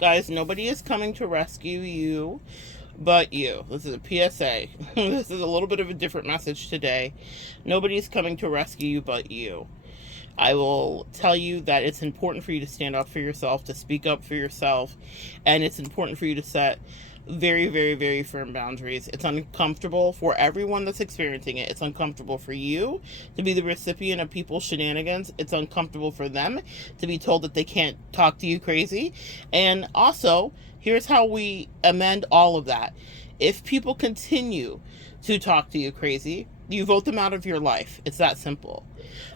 Guys, nobody is coming to rescue you but you. This is a PSA. This is a little bit of a different message today. Nobody's coming to rescue you but you. I will tell you that it's important for you to stand up for yourself, to speak up for yourself, and it's important for you to set very, very, very firm boundaries. It's uncomfortable for everyone that's experiencing it. It's uncomfortable for you to be the recipient of people's shenanigans. It's uncomfortable for them to be told that they can't talk to you crazy. And also, here's how we amend all of that. If people continue to talk to you crazy, you vote them out of your life. It's that simple.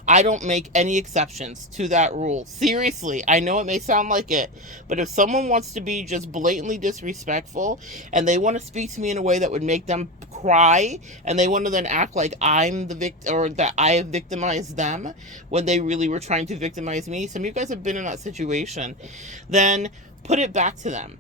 I don't make any exceptions to that rule. Seriously, I know it may sound like it, but if someone wants to be just blatantly disrespectful and they want to speak to me in a way that would make them cry, and they want to then act like I'm the victim or that I have victimized them when they really were trying to victimize me, some of you guys have been in that situation, then put it back to them.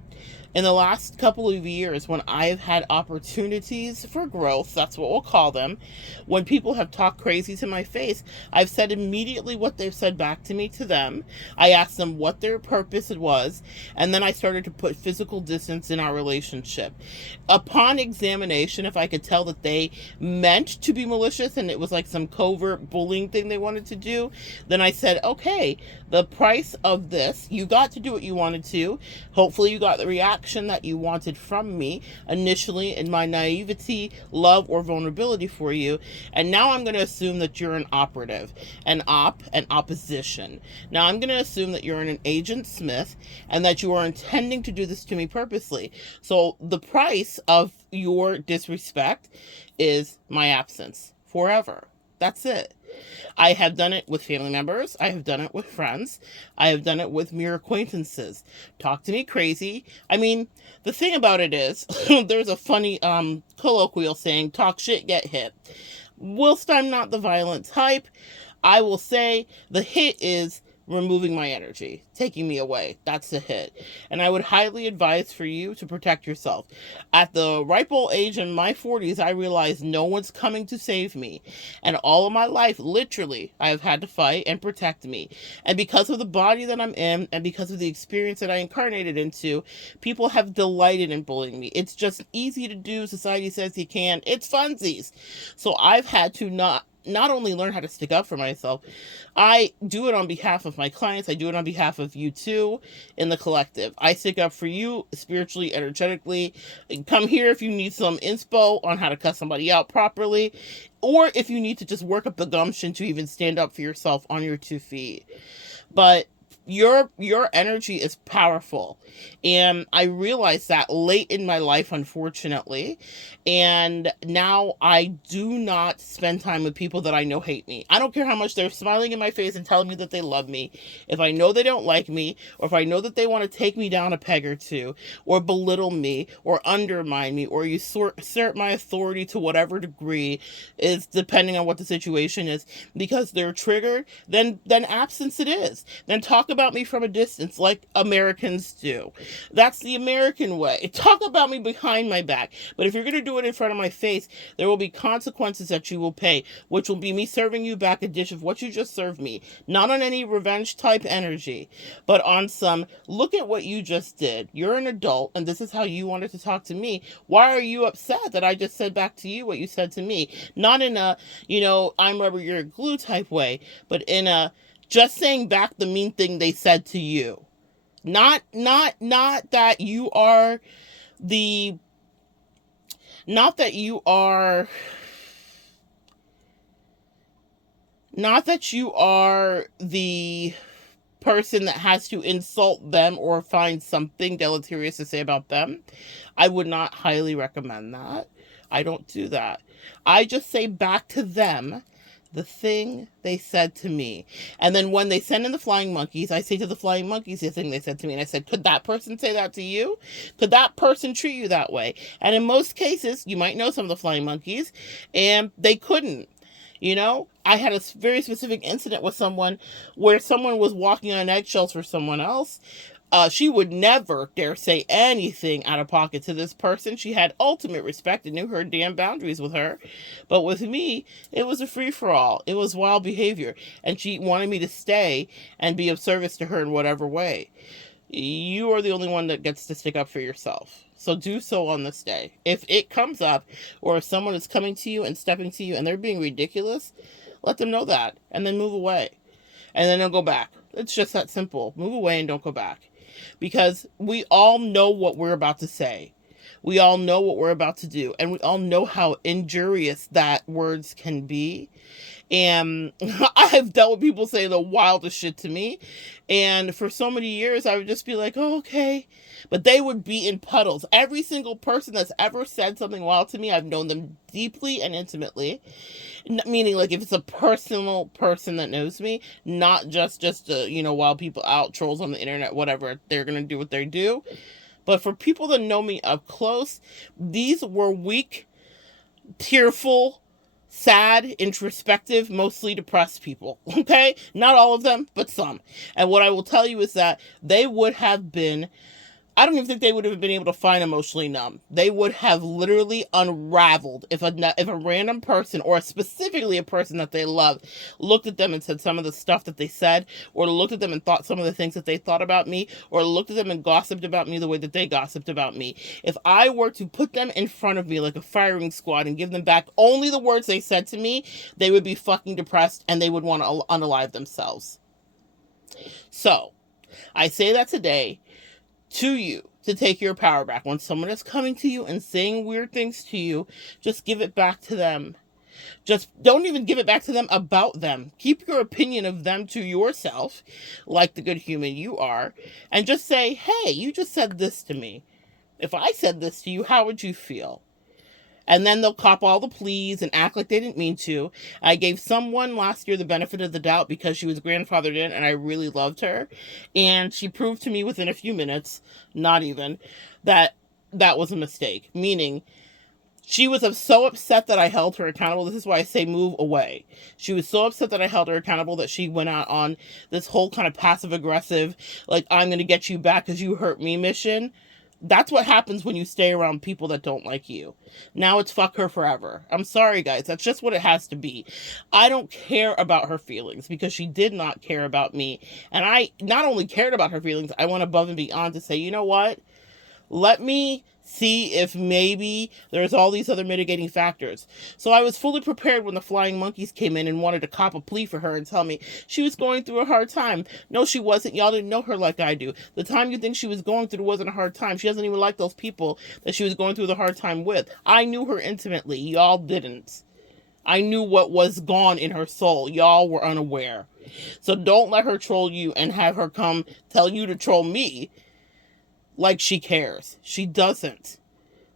In the last couple of years, when I've had opportunities for growth, that's what we'll call them, when people have talked crazy to my face, I've said immediately what they've said back to me to them. I asked them what their purpose was, and then I started to put physical distance in our relationship. Upon examination, if I could tell that they meant to be malicious and it was like some covert bullying thing they wanted to do, then I said, okay, the price of this, you got to do what you wanted to. Hopefully you got the reaction that you wanted from me initially in my naivety, love, or vulnerability for you. And now I'm going to assume that you're an operative, an opposition. Now I'm going to assume that you're an agent Smith and that you are intending to do this to me purposely. So the price of your disrespect is my absence forever. That's it. I have done it with family members. I have done it with friends. I have done it with mere acquaintances. Talk to me crazy. I mean, the thing about it is, there's a funny colloquial saying, talk shit, get hit. Whilst I'm not the violent type, I will say the hit is removing my energy, taking me away. That's the hit. And I would highly advise for you to protect yourself. At the ripe old age in my 40s, I realized no one's coming to save me. And all of my life, literally, I have had to fight and protect me. And because of the body that I'm in, and because of the experience that I incarnated into, people have delighted in bullying me. It's just easy to do. Society says you can. It's funsies. So I've had to not only learn how to stick up for myself, I do it on behalf of my clients. I do it on behalf of you too in the collective. I stick up for you spiritually, energetically. Come here if you need some inspo on how to cut somebody out properly, or if you need to just work up the gumption to even stand up for yourself on your 2 feet. But your energy is powerful, and I realized that late in my life, unfortunately, and now I do not spend time with people that I know hate me. I don't care how much they're smiling in my face and telling me that they love me. If I know they don't like me, or if I know that they want to take me down a peg or two, or belittle me, or undermine me, or usurp my authority to whatever degree, is depending on what the situation is, because they're triggered, then absence it is. Then talk about me from a distance like Americans do. That's the American way. Talk about me behind my back. But if you're going to do it in front of my face, there will be consequences that you will pay, which will be me serving you back a dish of what you just served me. Not on any revenge type energy, but on some, look at what you just did. You're an adult, and this is how you wanted to talk to me. Why are you upset that I just said back to you what you said to me? Not in a, I'm rubber, you're glue type way, but in a, just saying back the mean thing they said to you. Not that you are the, not that you are the person that has to insult them or find something deleterious to say about them. I would not highly recommend that. I don't do that. I just say back to them the thing they said to me. And then when they send in the flying monkeys, I say to the flying monkeys the thing they said to me. And I said, could that person say that to you? Could that person treat you that way? And in most cases, you might know some of the flying monkeys, and they couldn't. I had a very specific incident with someone where someone was walking on eggshells for someone else. She would never dare say anything out of pocket to this person. She had ultimate respect and knew her damn boundaries with her. But with me, it was a free-for-all. It was wild behavior. And she wanted me to stay and be of service to her in whatever way. you are the only one that gets to stick up for yourself. So do so on this day. If it comes up, or if someone is coming to you and stepping to you and they're being ridiculous, let them know that and then move away. And then don't go back. It's just that simple. Move away and don't go back. Because we all know what we're about to say. We all know what we're about to do. And we all know how injurious that words can be. And I've dealt with people saying the wildest shit to me. And for so many years, I would just be like, oh, okay. But they would be in puddles. Every single person that's ever said something wild to me, I've known them deeply and intimately. Meaning, like, if it's a personal person that knows me, not just while people out, trolls on the internet, whatever, they're going to do what they do. But for people that know me up close, these were weak, tearful, sad, introspective, mostly depressed people. Okay? Not all of them, but some. And what I will tell you is that they would have been, I don't even think they would have been able to find emotionally numb. They would have literally unraveled if a random person, or specifically a person that they love, looked at them and said some of the stuff that they said, or looked at them and thought some of the things that they thought about me, or looked at them and gossiped about me the way that they gossiped about me. If I were to put them in front of me like a firing squad and give them back only the words they said to me, they would be fucking depressed and they would want to unalive themselves. So, I say that today to you, to take your power back. When someone is coming to you and saying weird things to you, just give it back to them. Just don't even give it back to them about them. Keep your opinion of them to yourself, like the good human you are, and just say, hey, you just said this to me. If I said this to you, how would you feel? And then they'll cop all the pleas and act like they didn't mean to. I gave someone last year the benefit of the doubt because she was grandfathered in and I really loved her. And she proved to me within a few minutes, not even, that was a mistake. Meaning, she was so upset that I held her accountable. This is why I say move away. She was so upset that I held her accountable that she went out on this whole kind of passive aggressive, like, I'm going to get you back because you hurt me mission. That's what happens when you stay around people that don't like you. Now it's fuck her forever. I'm sorry, guys. That's just what it has to be. I don't care about her feelings because she did not care about me. And I not only cared about her feelings, I went above and beyond to say, you know what? Let me see if maybe there's all these other mitigating factors. So I was fully prepared when the flying monkeys came in and wanted to cop a plea for her and tell me she was going through a hard time. No, she wasn't. Y'all didn't know her like I do. The time you think she was going through wasn't a hard time. She doesn't even like those people that she was going through the hard time with. I knew her intimately. Y'all didn't. I knew what was gone in her soul. Y'all were unaware. So don't let her troll you and have her come tell you to troll me like she cares. She doesn't.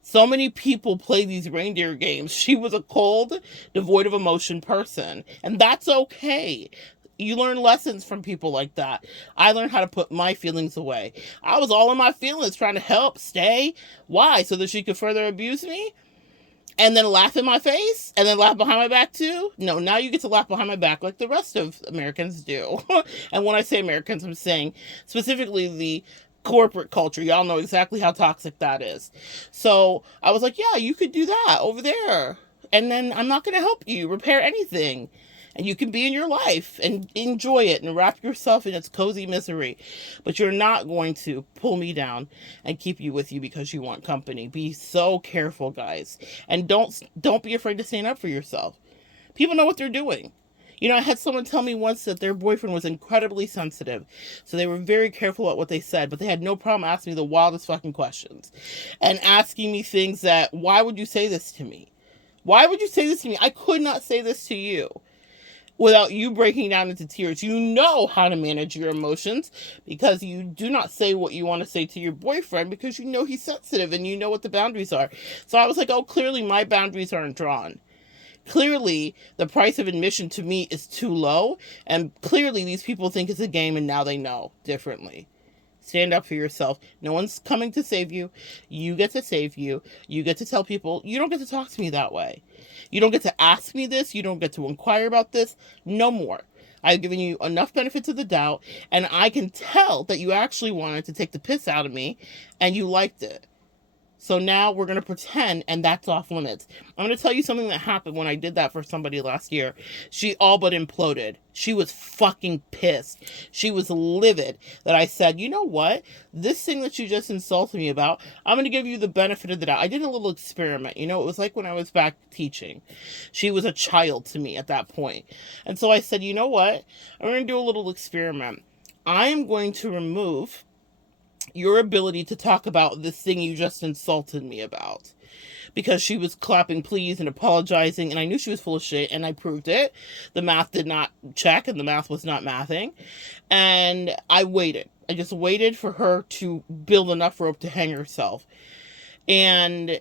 So many people play these reindeer games. She was a cold, devoid of emotion person. And that's okay. You learn lessons from people like that. I learned how to put my feelings away. I was all in my feelings trying to help, stay. Why? So that she could further abuse me? And then laugh in my face? And then laugh behind my back too? No, now you get to laugh behind my back like the rest of Americans do. And when I say Americans, I'm saying specifically the corporate culture. Y'all know exactly how toxic that is. So I was like, yeah, you could do that over there. And then I'm not going to help you repair anything. And you can be in your life and enjoy it and wrap yourself in its cozy misery. But you're not going to pull me down and keep you with you because you want company. Be so careful, guys. And don't be afraid to stand up for yourself. People know what they're doing. You know, I had someone tell me once that their boyfriend was incredibly sensitive. So they were very careful about what they said, but they had no problem asking me the wildest fucking questions. And asking me things that, why would you say this to me? Why would you say this to me? I could not say this to you without you breaking down into tears. You know how to manage your emotions because you do not say what you want to say to your boyfriend because you know he's sensitive and you know what the boundaries are. So I was like, oh, clearly my boundaries aren't drawn. Clearly, the price of admission to me is too low, and clearly these people think it's a game and now they know differently. Stand up for yourself. No one's coming to save you. You get to save you. You get to tell people, you don't get to talk to me that way. You don't get to ask me this. You don't get to inquire about this. No more. I've given you enough benefits of the doubt, and I can tell that you actually wanted to take the piss out of me, and you liked it. So now we're going to pretend, and that's off limits. I'm going to tell you something that happened when I did that for somebody last year. She all but imploded. She was fucking pissed. She was livid that I said, you know what? This thing that you just insulted me about, I'm going to give you the benefit of the doubt. I did a little experiment. You know, it was like when I was back teaching. She was a child to me at that point. And so I said, you know what? I'm going to do a little experiment. I am going to remove your ability to talk about this thing you just insulted me about. Because she was clapping please and apologizing, and I knew she was full of shit, and I proved it. The math did not check, and the math was not mathing. And I waited. I just waited for her to build enough rope to hang herself. And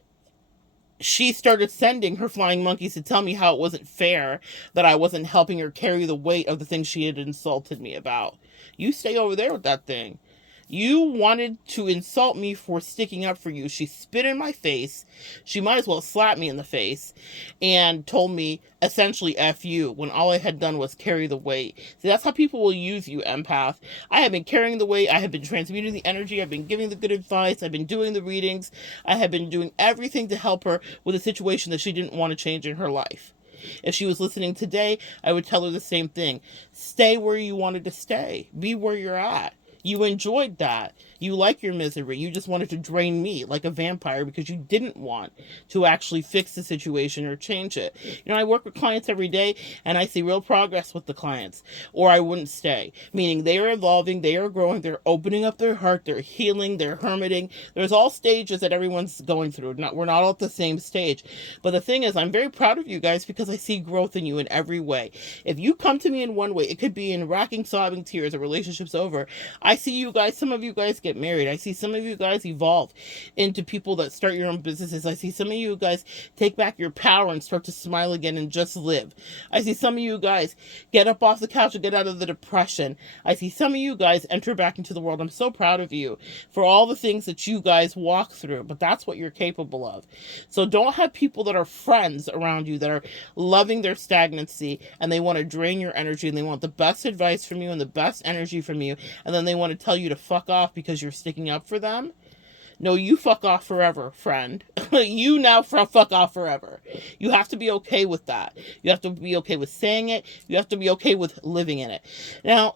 she started sending her flying monkeys to tell me how it wasn't fair that I wasn't helping her carry the weight of the things she had insulted me about. You stay over there with that thing. You wanted to insult me for sticking up for you. She spit in my face. She might as well slap me in the face and told me essentially F you when all I had done was carry the weight. See, that's how people will use you, empath. I have been carrying the weight. I have been transmuting the energy. I've been giving the good advice. I've been doing the readings. I have been doing everything to help her with a situation that she didn't want to change in her life. If she was listening today, I would tell her the same thing. Stay where you wanted to stay. Be where you're at. You enjoyed that. You like your misery. You just wanted to drain me like a vampire because you didn't want to actually fix the situation or change it. You know, I work with clients every day and I see real progress with the clients, or I wouldn't stay. Meaning they are evolving, they are growing, they're opening up their heart, they're healing, they're hermiting. There's all stages that everyone's going through. We're not all at the same stage. But the thing is, I'm very proud of you guys because I see growth in you in every way. If you come to me in one way, it could be in racking, sobbing tears, a relationship's over. I see you guys, some of you guys get married. I see some of you guys evolve into people that start your own businesses. I see some of you guys take back your power and start to smile again and just live. I see some of you guys get up off the couch and get out of the depression. I see some of you guys enter back into the world. I'm so proud of you for all the things that you guys walk through, but that's what you're capable of. So don't have people that are friends around you that are loving their stagnancy and they want to drain your energy and they want the best advice from you and the best energy from you, and then they want to tell you to fuck off because you're sticking up for them. No, you fuck off forever, friend. You now fuck off forever. You have to be okay with that. You have to be okay with saying it. You have to be okay with living in it. Now,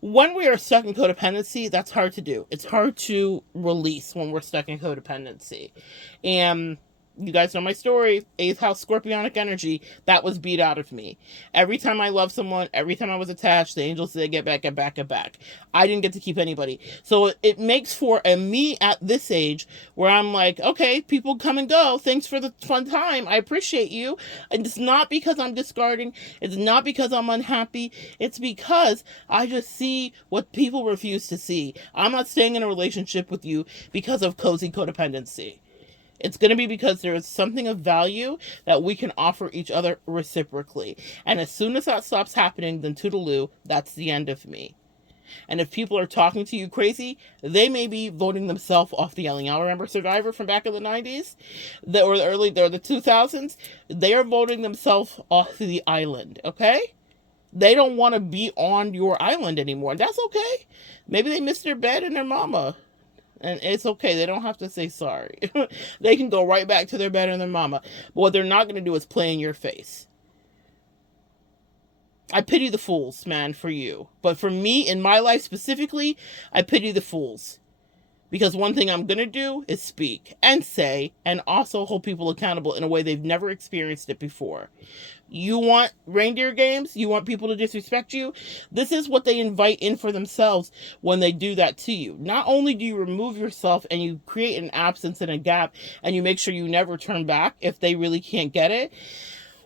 when we are stuck in codependency, that's hard to do. It's hard to release when we're stuck in codependency. And you guys know my story, 8th house scorpionic energy, that was beat out of me. Every time I loved someone, every time I was attached, the angels said, get back, get back, get back. I didn't get to keep anybody. So it makes for a me at this age where I'm like, okay, people come and go. Thanks for the fun time. I appreciate you. And it's not because I'm discarding. It's not because I'm unhappy. It's because I just see what people refuse to see. I'm not staying in a relationship with you because of cozy codependency. It's going to be because there is something of value that we can offer each other reciprocally. And as soon as that stops happening, then toodaloo, that's the end of me. And if people are talking to you crazy, they may be voting themselves off the island. Y'all remember Survivor from back in the 90s? Or the 2000s? They are voting themselves off the island, okay? They don't want to be on your island anymore. That's okay. Maybe they miss their bed and their mama. And it's okay. They don't have to say sorry. They can go right back to their bed and their mama. But what they're not going to do is play in your face. I pity the fools, man, for you. But for me, in my life specifically, I pity the fools. Because one thing I'm going to do is speak and say and also hold people accountable in a way they've never experienced it before. You want reindeer games? You want people to disrespect you? This is what they invite in for themselves when they do that to you. Not only do you remove yourself and you create an absence and a gap and you make sure you never turn back if they really can't get it,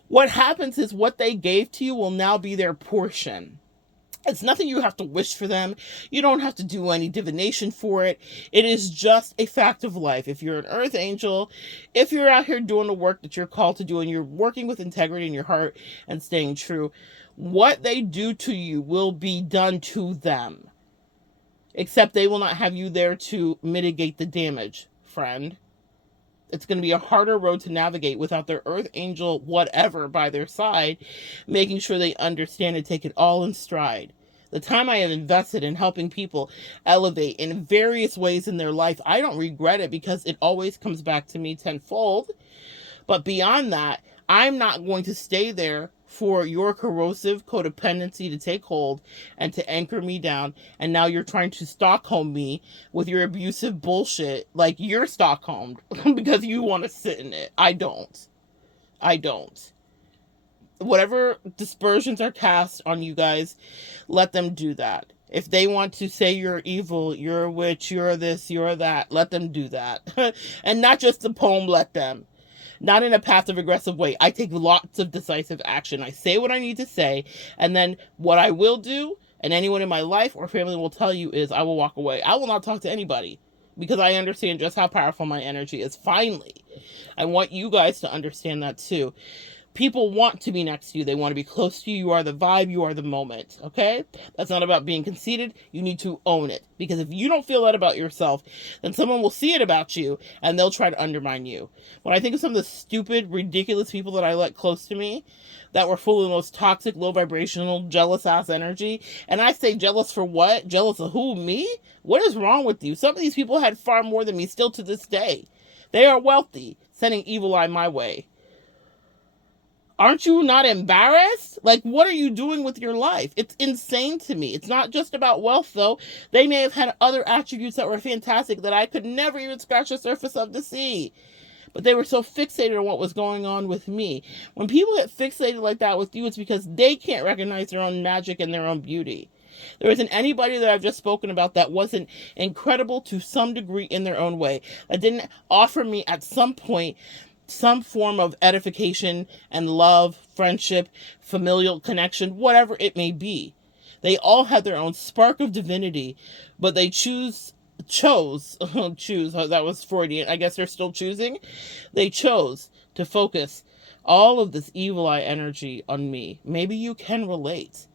what happens is what they gave to you will now be their portion. It's nothing you have to wish for them. You don't have to do any divination for it. It is just a fact of life. If you're an earth angel, if you're out here doing the work that you're called to do and you're working with integrity in your heart and staying true, what they do to you will be done to them. Except they will not have you there to mitigate the damage, friend. It's going to be a harder road to navigate without their earth angel whatever by their side, making sure they understand and take it all in stride. The time I have invested in helping people elevate in various ways in their life, I don't regret it because it always comes back to me tenfold. But beyond that, I'm not going to stay there for your corrosive codependency to take hold and to anchor me down. And now you're trying to Stockholm me with your abusive bullshit. Like you're Stockholmed because you want to sit in it. I don't. Whatever dispersions are cast on you guys, let them do that. If they want to say you're evil, you're a witch, you're this, you're that, let them do that. And not just the poem, let them. Not in a passive aggressive way. I take lots of decisive action. I say what I need to say, and then what I will do, and anyone in my life or family will tell you, is I will walk away. I will not talk to anybody because I understand just how powerful my energy is. Finally, I want you guys to understand that too. People want to be next to you. They want to be close to you. You are the vibe. You are the moment. Okay? That's not about being conceited. You need to own it. Because if you don't feel that about yourself, then someone will see it about you and they'll try to undermine you. When I think of some of the stupid, ridiculous people that I let close to me that were full of the most toxic, low vibrational, jealous ass energy, and I say jealous for what? Jealous of who? Me? What is wrong with you? Some of these people had far more than me still to this day. They are wealthy, sending evil eye my way. Aren't you not embarrassed? Like, what are you doing with your life? It's insane to me. It's not just about wealth, though. They may have had other attributes that were fantastic that I could never even scratch the surface of to see. But they were so fixated on what was going on with me. When people get fixated like that with you, it's because they can't recognize their own magic and their own beauty. There isn't anybody that I've just spoken about that wasn't incredible to some degree in their own way, that didn't offer me at some point some form of edification and love, friendship, familial connection, whatever it may be. They all had their own spark of divinity, but they chose, that was Freudian, I guess they're still choosing. They chose to focus all of this evil eye energy on me. Maybe you can relate.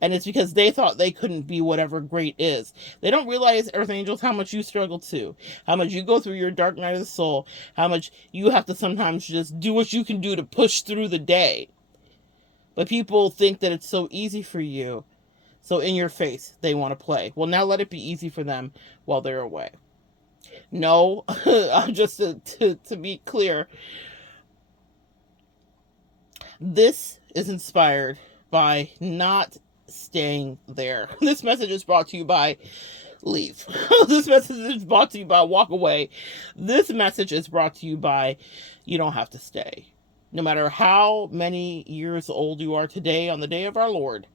And it's because they thought they couldn't be whatever great is. They don't realize, Earth Angels, how much you struggle too. How much you go through your dark night of the soul. How much you have to sometimes just do what you can do to push through the day. But people think that it's so easy for you. So in your face, they want to play. Well, now let it be easy for them while they're away. No, just to be clear, this is inspired by not staying there. This message is brought to you by leave. This message is brought to you by walk away. This message is brought to you by you don't have to stay. No matter how many years old you are today on the day of our Lord,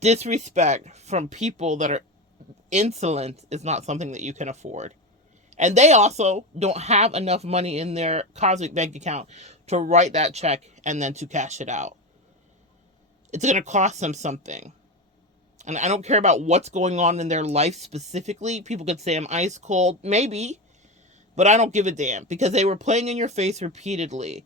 disrespect from people that are insolent is not something that you can afford. And they also don't have enough money in their cosmic bank account to write that check and then to cash it out. It's going to cost them something. And I don't care about what's going on in their life specifically. People could say I'm ice cold. Maybe. But I don't give a damn. Because they were playing in your face repeatedly.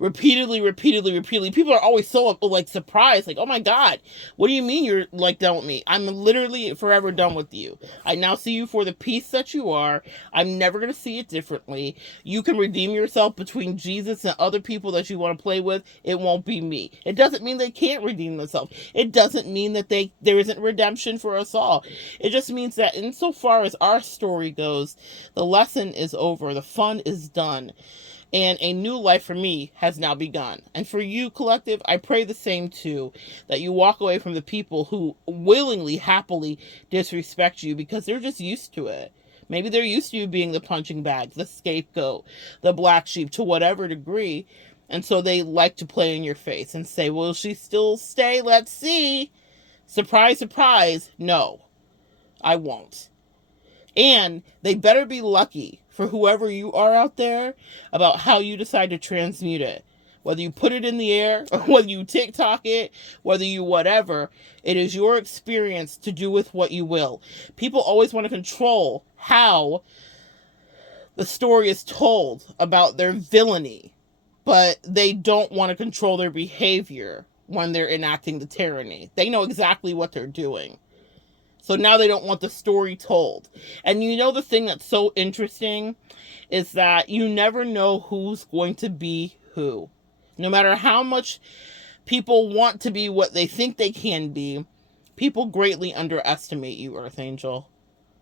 Repeatedly. People are always so like surprised, like, oh my God, what do you mean you're like done with me? I'm literally forever done with you. I now see you for the piece that you are. I'm never going to see it differently. You can redeem yourself between Jesus and other people that you want to play with. It won't be me. It doesn't mean they can't redeem themselves. It doesn't mean that there isn't redemption for us all. It just means that insofar as our story goes, the lesson is over. The fun is done. And a new life for me has now begun. And for you, collective, I pray the same too. That you walk away from the people who willingly, happily disrespect you because they're just used to it. Maybe they're used to you being the punching bag, the scapegoat, the black sheep to whatever degree. And so they like to play in your face and say, will she still stay? Let's see. Surprise, surprise. No, I won't. And they better be lucky for whoever you are out there about how you decide to transmute it. Whether you put it in the air, or whether you TikTok it, whether you whatever, it is your experience to do with what you will. People always want to control how the story is told about their villainy, but they don't want to control their behavior when they're enacting the tyranny. They know exactly what they're doing. So now they don't want the story told. And you know the thing that's so interesting is that you never know who's going to be who. No matter how much People want to be what they think they can be. People greatly underestimate you, Earth Angel.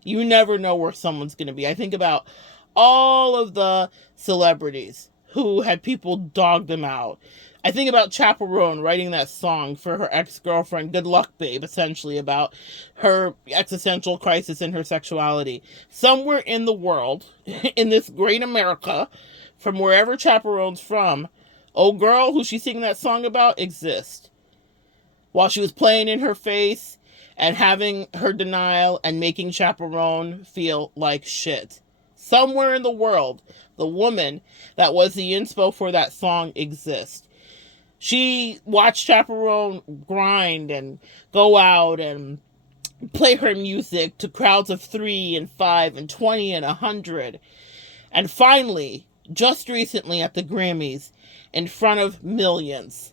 You never know where someone's going to be. I think about all of the celebrities who had people dog them out. I think about Chaperone writing that song for her ex-girlfriend, Good Luck Babe, essentially about her existential crisis in her sexuality. Somewhere in the world, in this great America, from wherever Chaperone's from, old girl who she's singing that song about exists. While she was playing in her face and having her denial and making Chaperone feel like shit. Somewhere in the world, the woman that was the inspo for that song exists. She watched Chaperone grind and go out and play her music to crowds of 3 and 5 and 20 and 100. And finally, just recently at the Grammys, in front of millions,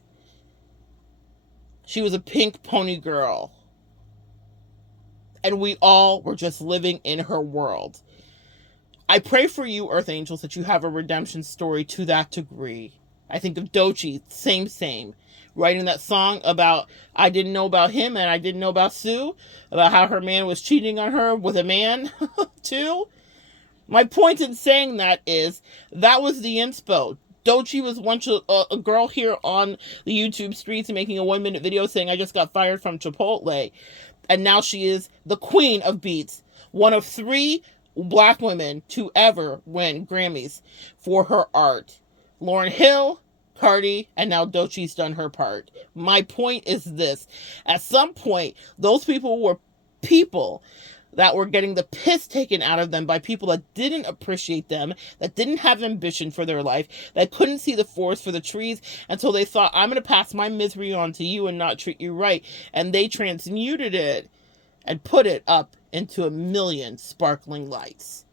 she was a pink pony girl. And we all were just living in her world. I pray for you, Earth Angels, that you have a redemption story to that degree. I think of Doechii, same. Writing that song about, I didn't know about him and I didn't know about Sue, about how her man was cheating on her with a man, too. My point in saying that is, that was the inspo. Doechii was once a girl here on the YouTube streets making a 1-minute video saying, I just got fired from Chipotle. And now she is the queen of beats. One of 3 black women to ever win Grammys for her art. Lauryn Hill, Cardi, and now Doechii's done her part. My point is this. At some point, those people were people that were getting the piss taken out of them by people that didn't appreciate them, that didn't have ambition for their life, that couldn't see the forest for the trees until they thought, I'm going to pass my misery on to you and not treat you right. And they transmuted it and put it up into a million sparkling lights.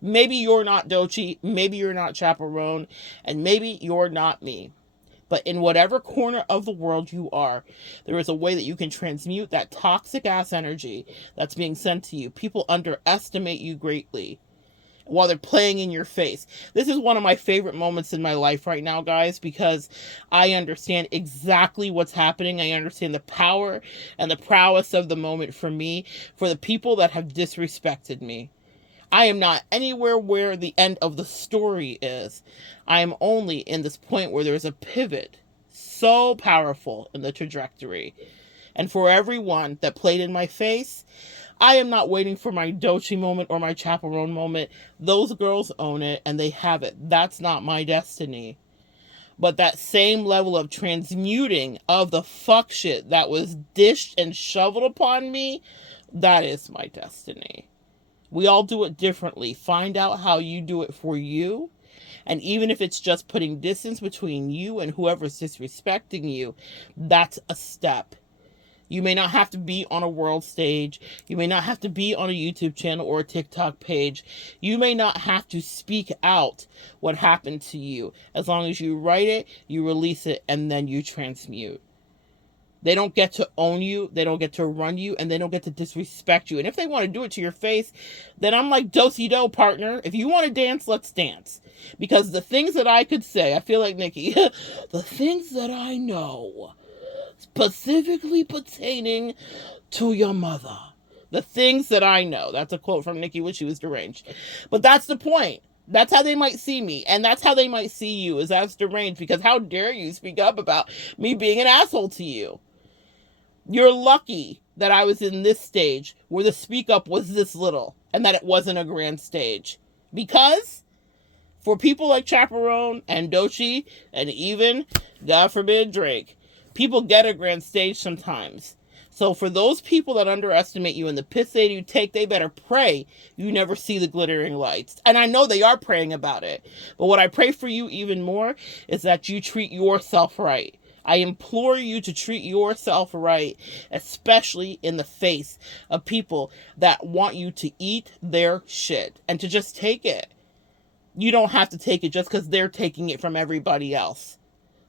Maybe you're not Doechii, maybe you're not Chaperone, and maybe you're not me. But in whatever corner of the world you are, there is a way that you can transmute that toxic ass energy that's being sent to you. People underestimate you greatly while they're playing in your face. This is one of my favorite moments in my life right now, guys, because I understand exactly what's happening. I understand the power and the prowess of the moment for me, for the people that have disrespected me. I am not anywhere where the end of the story is. I am only in this point where there's a pivot so powerful in the trajectory. And for everyone that played in my face, I am not waiting for my Doechii moment or my Chaperone moment. Those girls own it and they have it. That's not my destiny. But that same level of transmuting of the fuck shit that was dished and shoveled upon me, that is my destiny. We all do it differently. Find out how you do it for you. And even if it's just putting distance between you and whoever's disrespecting you, that's a step. You may not have to be on a world stage. You may not have to be on a YouTube channel or a TikTok page. You may not have to speak out what happened to you. As long as you write it, you release it, and then you transmute. They don't get to own you, they don't get to run you, and they don't get to disrespect you. And if they want to do it to your face, then I'm like, do-si-do, partner. If you want to dance, let's dance. Because the things that I could say, I feel like Nikki, the things that I know, specifically pertaining to your mother, the things that I know. That's a quote from Nikki when she was deranged. But that's the point. That's how they might see me. And that's how they might see you, is as deranged. Because how dare you speak up about me being an asshole to you? You're lucky that I was in this stage where the speak up was this little and that it wasn't a grand stage. Because for people like Chaperone and Doechii and even, God forbid, Drake, people get a grand stage sometimes. So for those people that underestimate you and the piss they do take, they better pray you never see the glittering lights. And I know they are praying about it. But what I pray for you even more is that you treat yourself right. I implore you to treat yourself right, especially in the face of people that want you to eat their shit and to just take it. You don't have to take it just because they're taking it from everybody else.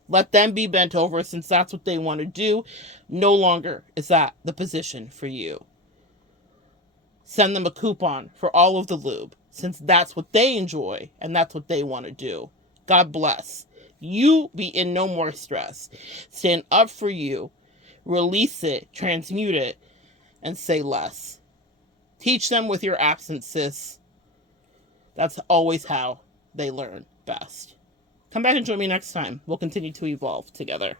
Let them be bent over since that's what they want to do. No longer is that the position for you. Send them a coupon for all of the lube since that's what they enjoy and that's what they want to do. God bless. You be in no more stress. Stand up for you. Release it, transmute it, and say less. Teach them with your absence, sis. That's always how they learn best. Come back and join me next time. We'll continue to evolve together.